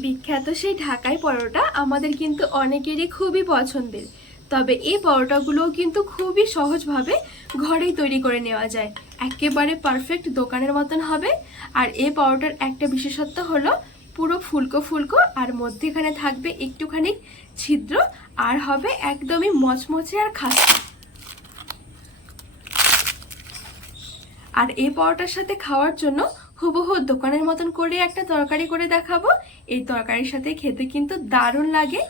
বিখ্যাত সেই ঢাকাই পরোটা আমাদের কিন্তু অনেকেরই খুবই পছন্দের। তবে এই পরোটাগুলোও কিন্তু খুবই সহজভাবে ঘরেই তৈরি করে নেওয়া যায়। একেবারে পারফেক্ট দোকানের মতন হবে। আর এই পরোটার একটা বিশেষত্ব হলো, পুরো ফুলকো ফুলকো আর মধ্যেখানে থাকবে একটুখানি ছিদ্র আর হবে একদমই মচমচে আর খাস্তা। আর এই পরোটার সাথে খাওয়ার জন্য হুবহু দোকানের মতন করে একটা তরকারি করে দেখাবো। এই তরকারির সাথে খেতে কিন্তু দারুণ লাগে।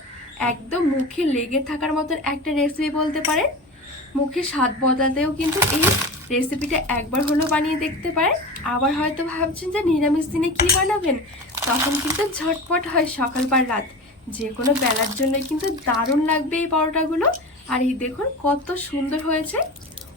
একদম মুখে লেগে থাকার মতন একটা রেসিপি বলতে পারেন। মুখে স্বাদ বদলাতেও কিন্তু এই রেসিপিটা একবার হলেও বানিয়ে দেখতে পারেন। আবার হয়তো ভাবছেন যে নিরামিষ দিনে কি বানাবেন? তখন কিন্তু ঝটপট হয় সকাল বা রাত। যে কোনো বেলার জন্য কিন্তু দারুণ লাগবে এই পরোটাগুলো। আর এই দেখুন কত সুন্দর হয়েছে।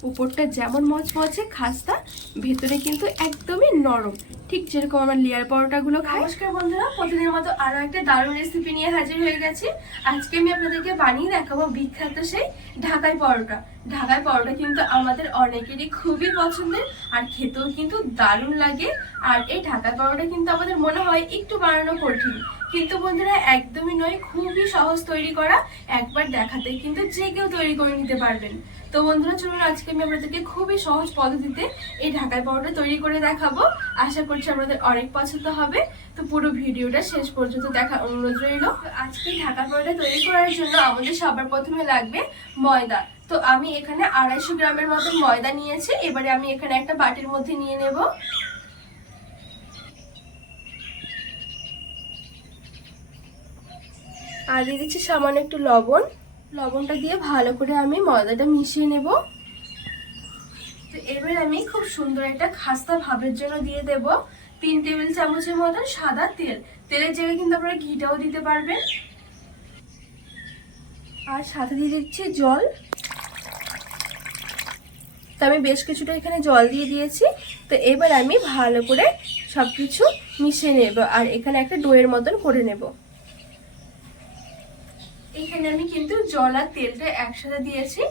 উপরটা যেমন মচমচে, খাস্তা ভেতরে কিন্তু একদমই নরম। ঠিক যেরকম আমার লেয়ার পরোটাগুলো খাই। নমস্কার বন্ধুরা, প্রতিদিনের মতো আরও একটা দারুণ রেসিপি নিয়ে হাজির হয়ে গেছি। আজকে আমি আপনাদেরকে বানিয়ে দেখাবো বিখ্যাত সেই ঢাকায় পরোটা। ঢাকায় পরোটা কিন্তু আমাদের অনেকেরই খুবই পছন্দের আর খেতেও কিন্তু দারুণ লাগে। আর এই ঢাকায় পরোটা কিন্তু আমাদের মনে হয় একটু বানানো কঠিন। কিন্তু বন্ধুরা, একদমই নয়, খুবই সহজ তৈরি করা। একবার দেখাতে কিন্তু যে কেউ তৈরি করে নিতে পারবেন। তো বন্ধুরা, চলুন আজকে আমি আপনাদেরকে খুবই সহজ পদ্ধতিতে এই ঢাকাই পাউডার তৈরি করে দেখাবো। আশা করছি আপনাদের অনেক পছন্দ হবে। তো পুরো ভিডিওটা শেষ পর্যন্ত দেখা অনুরোধ রইল। আজকে ঢাকা পাউডার তৈরি করার জন্য আমাদের সবার প্রথমে লাগবে ময়দা। তো আমি এখানে আড়াইশো গ্রামের মতো ময়দা নিয়েছি। এবারে আমি এখানে একটা বাটির মধ্যে নিয়ে নেব। আর দিয়ে দিচ্ছি সামান্য একটু লবণ। লবণটা দিয়ে ভালো করে আমি ময়দাটা মিশিয়ে নেব। তো এবার আমি খুব সুন্দর একটা খাস্তা ভাবের জন্য দিয়ে দেব। তিন টেবিল চামচের মতন সাদা তেল। তেলের জায়গায় কিন্তু আপনারা ঘিটাও দিতে পারবেন। আর সাথে দিয়ে দিচ্ছি জল। তো আমি বেশ কিছুটা এখানে জল দিয়ে দিয়েছি। তো এবার আমি ভালো করে সবকিছু মিশিয়ে নেব। আর এখানে একটা ডোয়ের মতন করে নেব। এখানে আমি কিন্তু জল আর তেলটা একসাথে দিয়েছি।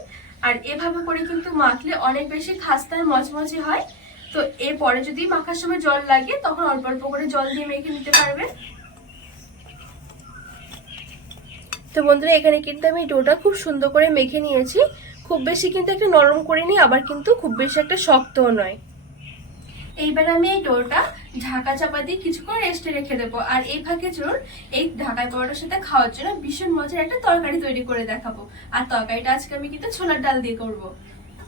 আর এভাবে করে কিন্তু মাখলে অনেক বেশি খাস্তা আর মচমচে হয়। তো এরপরে যদি মাখার সময় জল লাগে, তখন অল্প অল্প করে জল দিয়ে মেখে নিতে পারবে। তো বন্ধুরা, এখানে কিন্তু আমি ডোটা খুব সুন্দর করে মেখে নিয়েছি। খুব বেশি কিন্তু একটা নরম করে করিনি, আবার কিন্তু খুব বেশি একটা শক্তও নয়। এইবার আমি এই ডোটা ঢাকা চাপা দিয়ে কিছুক্ষণ রেস্টে রেখে দেবো। আর এই ফাঁকে চলুন, এই ঢাকায় পরোটার সাথে খাওয়ার জন্য ভীষণ মজার একটা তরকারি তৈরি করে দেখাবো। আর তরকারিটা আজকে আমি কিন্তু ছোলার ডাল দিয়ে করব।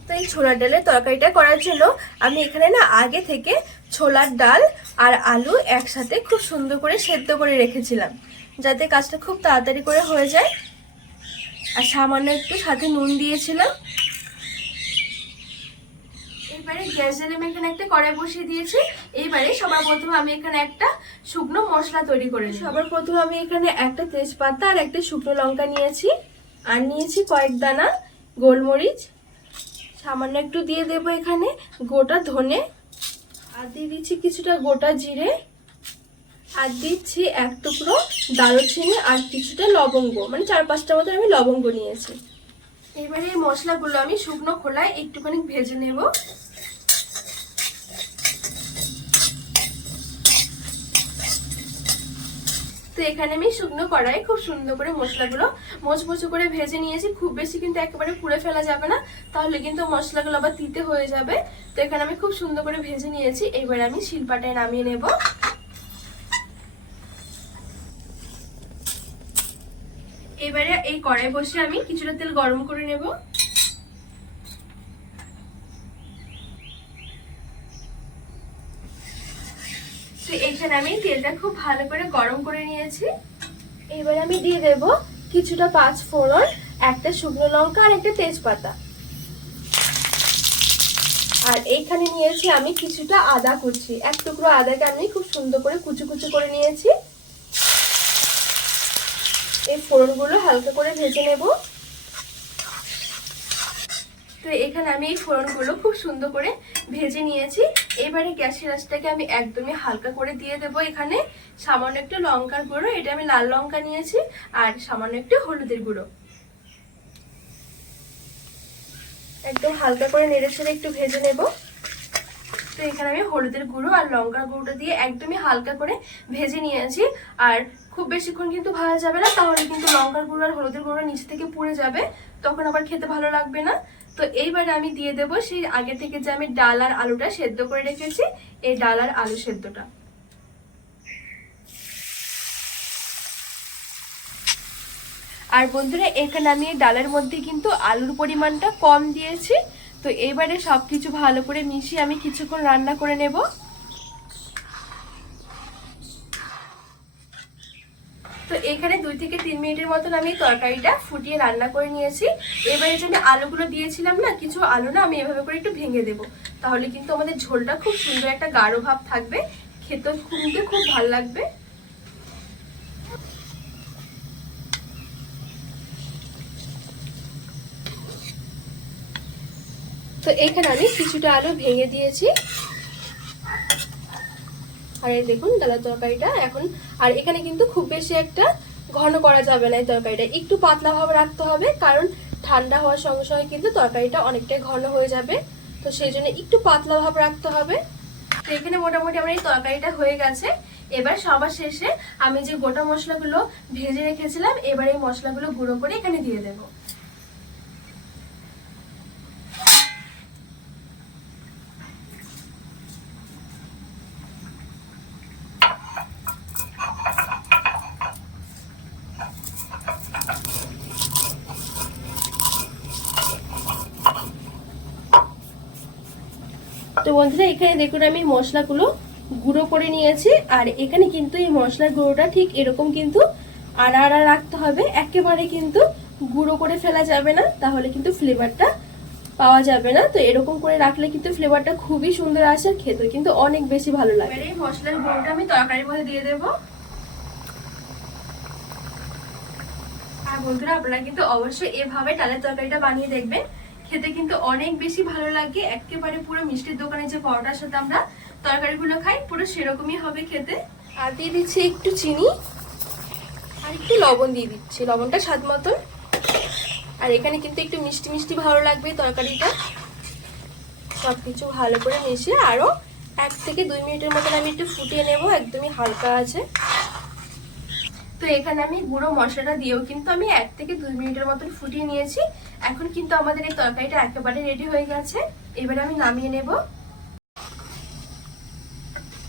তো এই ছোলার ডালের তরকারিটা করার জন্য আমি এখানে না আগে থেকে ছোলার ডাল আর আলু একসাথে খুব সুন্দর করে সেদ্ধ করে রেখেছিলাম। যাতে কাজটা খুব তাড়াতাড়ি করে হয়ে যায়। আর সামান্য একটু সাথে নুন দিয়েছিলাম। এবারে গ্যাস জ্বালে আমি এখানে একটা কড়াই বসিয়ে দিয়েছি। এইবারে সবার প্রথমে আমি এখানে একটা শুকনো মশলা তৈরি করে। সবার প্রথমে আমি এখানে একটা তেজপাতা আর একটা শুকনো লঙ্কা নিয়েছি। আর নিয়েছি কয়েক দানা গোলমরিচ। সামান্য একটু দিয়ে দেবো এখানে গোটা ধনে। আর দিয়ে দিচ্ছি কিছুটা গোটা জিরে। আর দিচ্ছি এক টুকরো দারুচিনি আর কিছুটা লবঙ্গ। মানে চার পাঁচটা মতো আমি লবঙ্গ নিয়েছি। এবারে এই মশলাগুলো আমি শুকনো খোলায় একটুখানি ভেজে নেব। তো এখানে আমি শুকনো কড়াই খুব সুন্দর করে মশলাগুলো মোচমোচো করে ভেজে নিয়েছি। খুব বেশি কিন্তু একেবারে পুড়ে ফেলা যাবে না। তাহলে কিন্তু মশলাগুলো আবার তিতে হয়ে যাবে। তো এখানে আমি খুব সুন্দর করে ভেজে নিয়েছি। এবার আমি শিলপাটায় নামিয়ে নেব। এবারে এই কড়াই বসে আমি কিছুটা তেল গরম করে নেব। তো এখানে আমি তেলটা খুব ভালো করে গরম করে নিয়েছি। এবার আমি দিয়ে দেব কিছুটা পাঁচ ফোড়ন, একটা শুকনো লঙ্কা আর একটা তেজপাতা। আর এইখানে নিয়েছি আমি কিছুটা আদা কুচি। এক টুকরো আদাকে আমি খুব সুন্দর করে কুচু কুচু করে নিয়েছি। এই ফোড়নগুলো হালকা করে ভেজে নেব। তো এখানে আমি এই ফোড়নগুলো খুব সুন্দর করে ভেজে নিয়েছি। এবারে গ্যাসের আঁচটাকে আমি একদমই হালকা করে দিয়ে দেব এখানে। সামান্য একটু লঙ্কার গুঁড়ো, এটা আমি লাল লঙ্কা নিয়েছি, আর সামান্য একটু হলুদের গুঁড়ো। একদম হালকা করে নেড়ে ছেড়ে একটু ভেজে নেব। তো এখানে আমি হলুদের গুঁড়ো আর লঙ্কার গুঁড়োটা দিয়ে একদমই হালকা করে ভেজে নিয়েছি। আর খুব বেশিক্ষণ কিন্তু ভাজা যাবে না, তাহলে কিন্তু লঙ্কার গুঁড়ো আর হলুদের গুঁড়ো নিচে থেকে পুড়ে যাবে, তখন আবার খেতে ভালো লাগবে না। তো এইবারে আমি দিয়ে দেবো সেই আগে থেকে যে আমি ডাল আর আলুটা সেদ্ধ করে রেখেছি, এই ডাল আর আলু সেদ্ধটা। আর বন্ধুরা, এখানে আমি ডালের মধ্যে কিন্তু আলুর পরিমাণটা কম দিয়েছি। তো এবারে সব কিছু ভালো করে মিশিয়ে আমি কিছুক্ষণ রান্না করে নেব। তো এখানে দুই থেকে তিন মিনিটের মতন আমি তরকারিটা ফুটিয়ে রান্না করে নিয়েছি। এবারে যে আমি আলুগুলো দিয়েছিলাম না, কিছু আলু না, আমি এভাবে করে একটু ভেঙে দেব। তাহলে কিন্তু আমাদের ঝোলটা খুব সুন্দর একটা গাঢ় ভাব থাকবে। খেতে খুনতে খুব ভালো লাগবে। তো এখানে আমি কিছুটা আলু ভেঙে দিয়েছি। আর এই দেখুন ডালের তরকারিটা এখন, আর এখানে কিন্তু খুব বেশি একটা ঘন করা যাবে না এই তরকারিটা। একটু পাতলা ভাবে রাখতে হবে, কারণ ঠান্ডা হওয়ার সঙ্গে সঙ্গে কিন্তু তরকারিটা অনেকটাই ঘন হয়ে যাবে। তো সেই জন্য একটু পাতলা ভাব রাখতে হবে। তো এখানে মোটামুটি আমার এই তরকারিটা হয়ে গেছে। এবার সবার শেষে আমি যে গোটা মশলাগুলো ভেজে রেখেছিলাম, এবার এই মশলাগুলো গুঁড়ো করে এখানে দিয়ে দেবো। বন্ধুরা, এখানে দেখুন আমি মশলাগুলো গুঁড়ো করে নিয়েছি, আর এখানে কিন্তু এই মশলার গুঁড়োটা ঠিক এরকম কিন্তু আড়া আড়া রাখতে হবে। একেবারে কিন্তু গুঁড়ো করে ফেলা যাবে না, তাহলে কিন্তু ফ্লেভারটা পাওয়া যাবে না। তো এরকম করে রাখলে কিন্তু ফ্লেভারটা খুবই সুন্দর আসে, আর খেতে কিন্তু অনেক বেশি ভালো লাগে। এই মশলার গুঁড়োটা আমি তরকারির মধ্যে দিয়ে দেবো। আর বন্ধুরা, আপনারা কিন্তু অবশ্যই এভাবে ডালের তরকারিটা বানিয়ে দেখবেন। খেতে কিন্তু অনেক বেশি ভালো লাগে। একেবারে পুরো মিষ্টির দোকানে যে পরোটার সাথে আমরা তরকারিগুলো খাই, পুরো সেরকমই হবে খেতে। আর দিয়ে দিচ্ছি একটু চিনি, আর একটু লবণ দিয়ে দিচ্ছি। লবণটা স্বাদ মতন আর এখানে কিন্তু একটু মিষ্টি মিষ্টি ভালো লাগবে তরকারিটা। সব কিছু ভালো করে মিশিয়ে আরও এক থেকে দুই মিনিটের মতন আমি একটু ফুটিয়ে নেব, একদমই হালকা আছে। তো এখানে আমি গুঁড়ো মশলাটা দিয়েও কিন্তু আমি এক থেকে দুই মিনিটের মতন ফুটিয়ে নিয়েছি। এখন কিন্তু আমাদের এই তরকারিটা একেবারে রেডি হয়ে গেছে। এবারে আমি নামিয়ে নেব।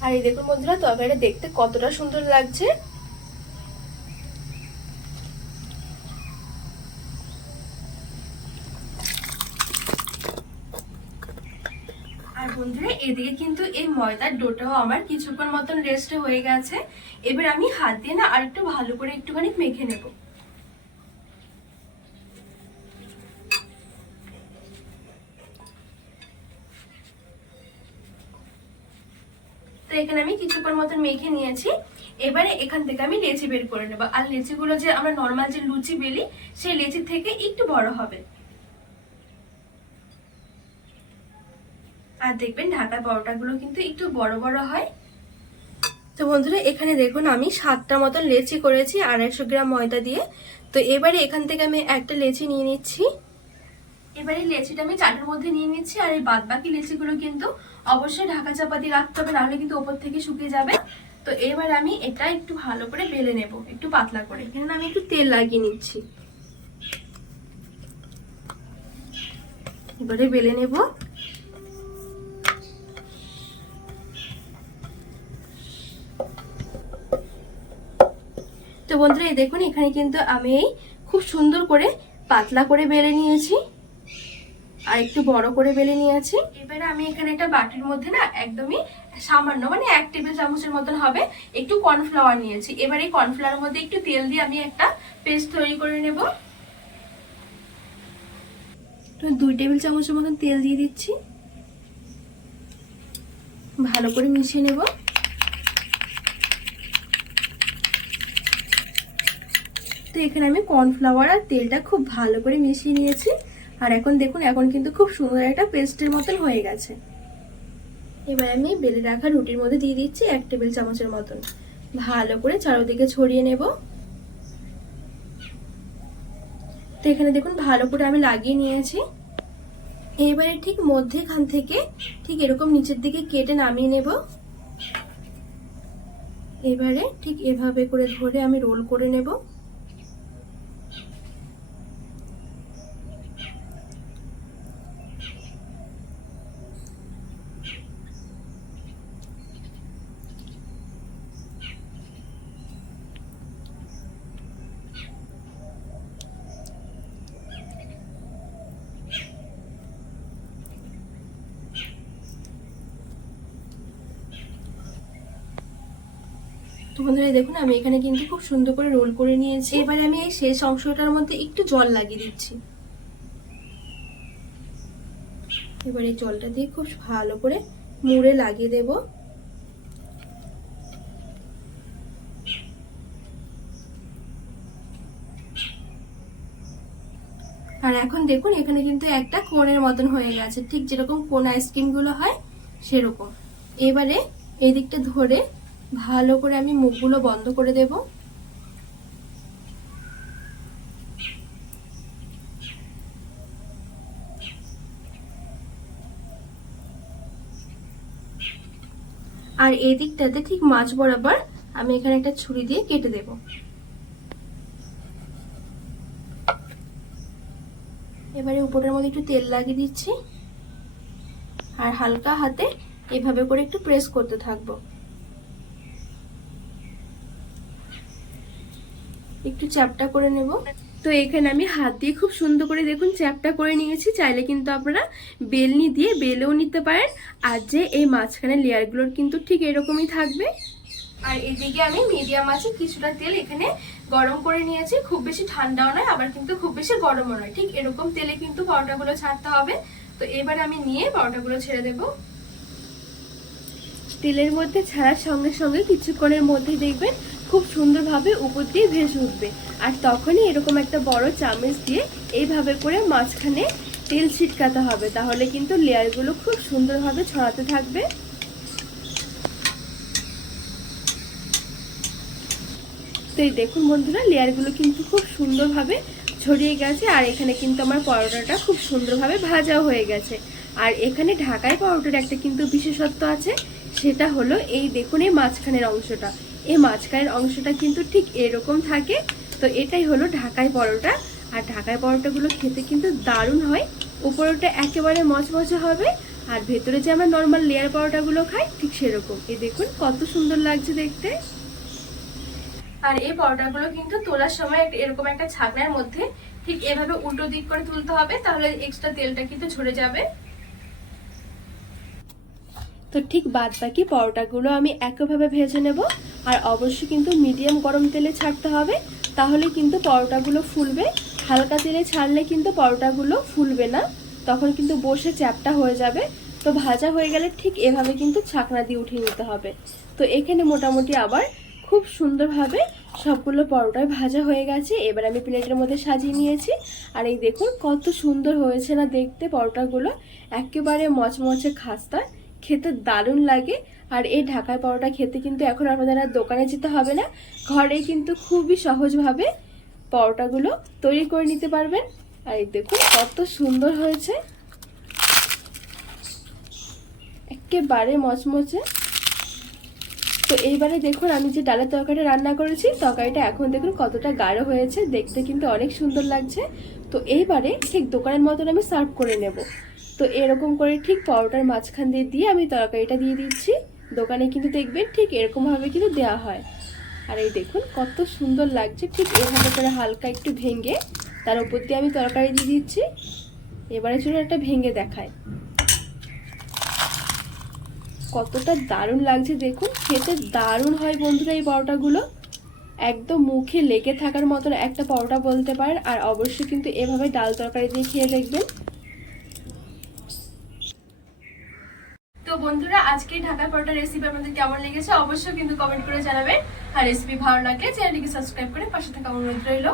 আর এই দেখুন বন্ধুরা, তরকারিটা দেখতে কতটা সুন্দর লাগছে আর বন্ধুরা এদিকে কিন্তু এই ময়দার ডোটাও আমার কিছুক্ষণ মতন রেস্ট হয়ে গেছে। এবার আমি হাত দিয়ে না আর একটু ভালো করে একটুখানি মেখে নেব। তো এখানে আমি কিছুক্ষণ মতন মেখে নিয়েছি। এবারে এখান থেকে আমি লেচি বের করে নেব। আর লেচিগুলো যে আমরা নর্মাল যে লুচি বেলি, সেই লেচির থেকে একটু বড় হবে। আর দেখবেন ঢাকার পরোটাগুলো কিন্তু একটু বড় বড় হয়। তো বন্ধুরা, এখানে দেখুন আমি সাতটা মতন লেচি করেছি, আড়াইশো গ্রাম ময়দা দিয়ে। তো এবারে এখান থেকে আমি একটা লেচি নিয়ে নিচ্ছি। এবারে লেচিটা আমি চাটের মধ্যে নিয়ে নিচ্ছি আর এই বাদ বাকি লেচিগুলো কিন্তু অবশ্যই ঢাকা চাপা দিয়ে রাখতে হবে, নাহলে কিন্তু ওপর থেকে শুকিয়ে যাবে। তো এবার আমি এটা একটু ভালো করে বেলে নেব, একটু পাতলা করে। এখানে আমি একটু তেল লাগিয়ে নিচ্ছি। এবারে বেলে নেব। তো বন্ধুরা, এই দেখুন, এখানে কিন্তু আমি এই খুব সুন্দর করে পাতলা করে বেলে নিয়েছি আর একটু বড় করে বেলে নিয়েছি। এবারে আমি এখানে একটা বাটির মধ্যে না একদমই সামান্য মানে এক টেবিল চামচের মতন হবে একটু কর্নফ্লাওয়ার নিয়েছি। এবার এই কর্নফ্লাওয়ার মধ্যে একটু তেল দিয়ে আমি একটা পেস্ট তৈরি করে নেব। তো দুই টেবিল চামচের মতন তেল দিয়ে দিচ্ছি। ভালো করে মিশিয়ে নেব। তো এখানে আমি কর্নফ্লাওয়ার আর তেলটা খুব ভালো করে মিশিয়ে নিয়েছি। আর এখন দেখুন, এখন কিন্তু খুব সুন্দর একটা পেস্টের মতন হয়ে গেছে। এবার আমি বেলে রাখা রুটির মধ্যে দিয়ে দিচ্ছি এক টেবিল চামচের মতন। ভালো করে চারোদিকে ছড়িয়ে নেব। তো এখানে দেখুন, ভালো করে আমি লাগিয়ে নিয়েছি। এবারে ঠিক মধ্যেখান থেকে ঠিক এরকম নিচের দিকে কেটে নামিয়ে নেব। এবারে ঠিক এভাবে করে ধরে আমি রোল করে নেব। তো বন্ধুরা দেখুন, আমি এখানে কিন্তু খুব সুন্দর করে রোল করে নিয়েছি। এবারে আমি এই শেষ অংশটার মধ্যে একটু জল লাগিয়ে দিচ্ছি। এবার এই জলটা দিয়ে খুব ভালো করে মুড়ে লাগিয়ে দেব। আর এখন দেখুন, এখানে কিন্তু একটা কোনের মতন হয়ে গেছে। ঠিক যেরকম কোন আইসক্রিমগুলো হয়, সেরকম। এবারে এই দিকটা ধরে ভালো করে আমি মুখগুলো বন্ধ করে দেব। আর এই দিকটাতে ঠিক মাছ বরাবর আমি এখানে একটা ছুরি দিয়ে কেটে দেব। এবারে উপরের মধ্যে একটু তেল লাগিয়ে দিচ্ছি। আর হালকা হাতে এভাবে করে একটু প্রেস করতে থাকব। একটু চ্যাপটা করে নেব। তো এখানে আমি হাত দিয়ে খুব সুন্দর করে দেখুন চ্যাপটা করে নিয়েছি। চাইলে কিন্তু আপনারা বেলনি দিয়ে বেলেও নিতে পারেন। আর যে এই মাঝখানে লেয়ারগুলোর কিন্তু ঠিক এরকমই থাকবে। আর এদিকে আমি মিডিয়াম আছে, কিছুটা তেল এখানে গরম করে নিয়েছি। খুব বেশি ঠান্ডাও নয়, আবার কিন্তু খুব বেশি গরমও নয়। ঠিক এরকম তেলে কিন্তু পরোটাগুলো ছাড়তে হবে। তো এবার আমি নিয়ে পরোটাগুলো ছেড়ে দেব। তেলের মধ্যে ছাড়ার সঙ্গে সঙ্গে কিছুক্ষণের মধ্যে দেখবেন খুব সুন্দরভাবে উপর দিয়ে ভেসে উঠবে। আর তখনই এরকম একটা বড় চামচ দিয়ে এইভাবে করে মাঝখানে তেল ছিটকাতে হবে। তাহলে কিন্তু লেয়ারগুলো খুব সুন্দরভাবে ছড়াতে থাকবে। তো এই দেখুন বন্ধুরা, লেয়ারগুলো কিন্তু খুব সুন্দরভাবে ছড়িয়ে গেছে। আর এখানে কিন্তু আমার পরোটাটা খুব সুন্দরভাবে ভাজাও হয়ে গেছে। আর এখানে ঢাকায় পরোটার একটা কিন্তু বিশেষত্ব আছে, সেটা হলো এই দেখুন এই মাঝখানের অংশটা। এই মাঝখানের অংশটা কিন্তু ঠিক এরকম থাকে। তো এটাই হলো ঢাকায় পরোটা। আর ঢাকায় পরোটাগুলো খেতে কিন্তু দারুণ হয়। উপরটা একেবারে মচমচে হবে আর ভেতরে যে আমরা নর্মাল লেয়ার পরোটাগুলো খাই, ঠিক সেরকম। এই দেখুন কত সুন্দর লাগছে দেখতে। আর এই পরোটাগুলো কিন্তু তোলার সময় এরকম একটা ছাকনার মধ্যে ঠিক এভাবে উল্টো দিক করে তুলতে হবে, তাহলে এক্সট্রা তেলটা কিন্তু ঝরে যাবে। তো ঠিক বাদ বাকি পরোটাগুলো আমি একইভাবে ভেজে নেব। আর অবশ্যই কিন্তু মিডিয়াম গরম তেলে ছাড়তে হবে। তাহলে কিন্তু পরোটাগুলো ফুলবে। হালকা তেলে ছাড়লে কিন্তু পরোটাগুলো ফুলবে না। তখন কিন্তু বসে চ্যাপটা হয়ে যাবে। তো ভাজা হয়ে গেলে ঠিক এভাবে কিন্তু ছাকনা দিয়ে উঠিয়ে নিতে হবে। তো এখানে মোটামুটি আবার খুব সুন্দরভাবে সবগুলো পরোটায় ভাজা হয়ে গেছে। এবার আমি প্লেটের মধ্যে সাজিয়ে নিয়েছি। আর এই দেখুন কত সুন্দর হয়েছে না দেখতে পরোটাগুলো। একেবারে মচমচে খাস্তা। খেতে দারুণ লাগে। আর এই ঢাকায় পরোটা খেতে কিন্তু এখন আপনাদের আর দোকানে যেতে হবে না। ঘরে কিন্তু খুবই সহজভাবে পরোটাগুলো তৈরি করে নিতে পারবেন। আর এই দেখুন, কত সুন্দর হয়েছে। একেবারে মচমচে। তো এইবারে দেখুন, আমি যে ডালের তরকারিটা রান্না করেছি, তরকারিটা এখন দেখুন কতটা গাঢ় হয়েছে। দেখতে কিন্তু অনেক সুন্দর লাগছে। তো এইবারে ঠিক দোকানের মতন আমি সার্ভ করে নেব। তো এরকম করে ঠিক পরোটার মাঝখান দিয়ে দিয়ে আমি তরকারিটা দিয়ে দিচ্ছি। দোকানে কিন্তু দেখবেন ঠিক এরকমভাবে কিন্তু দেওয়া হয়। আর এই দেখুন, কত সুন্দর লাগছে ঠিক এভাবে করে হালকা একটু ভেঙে তার উপর দিয়ে আমি তরকারি দিয়ে দিচ্ছি। এবারে চলুন একটা ভেঙে দেখায়। কতটা দারুণ লাগছে দেখুন, খেতে দারুণ হয় বন্ধুরা এই পরোটাগুলো। একদম মুখে লেগে থাকার মতন একটা পরোটা বলতে পারেন, আর অবশ্যই কিন্তু এভাবে ডাল তরকারি দিয়ে খেয়ে দেখবেন। বন্ধুরা, আজকে ঢাকা পরোটা রেসিপি আপনাদের কেমন লেগেছে অবশ্যই কিন্তু কমেন্ট করে জানাবেন। আর রেসিপি ভালো লাগলে চ্যানেলটিকে সাবস্ক্রাইব করে পাশে থাকা অনুরোধ রইল।